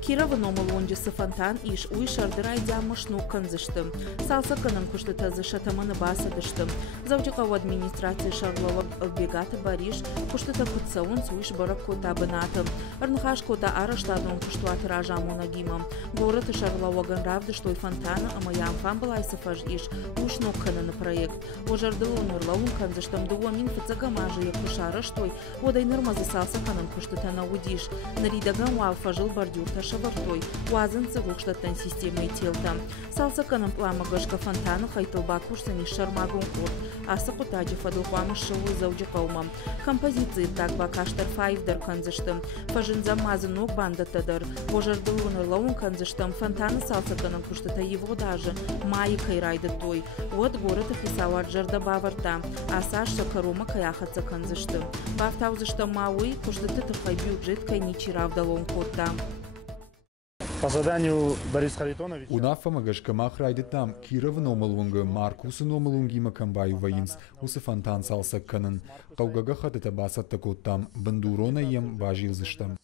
Кирова номал онжысы фонтан иш уй шардырай дямышну канзыштым. Салса канын кушты тазы шатаманы басадыштым. Заудикау администрация шарлова албегаты бариш кушты-то кутсаун суиш барак кота бынатым. Арнхаш кота араштадон куштуаты ражаму нагимам. Город шарлова ганравды штой фонтана, а моям фамбалай сафаж иш ушну канын проект. Ожардылу нурлаун канзыштым дуамин фицагамажи якушара штой. Водай нырмазы салса канын кушты-то наудиш. Наридаган уалфажил бордюрта шавартой. Уазын цывукштаттан системой телта. Салса канын пламагашка фонтана хайтылба курсани шармагун курт. Асы кутаджи фадухуамы шылу заудикаумам. Композиции так бакаштар файвдар канзыштым. Фажинза мазынук бандатадар. Ожардылу нурлаун канзыштым. Фонтана салса канын кушты-то его даже. Майи кайрайды той. Вот город офисауар жарда баварта. Аса шакарума каяхатса канзыштым. Бафтаузыштым мауи кушты-то тахай бюджет кайничи равдалон котта. По заданию Бориса Харитоновича... Унафа магашка махрайды там Киров номалунга Маркусы номалунги макамбаю воинс усы фонтан салса канын. Каугага хатыта басатта коттам бандурона ем бажил зыштам.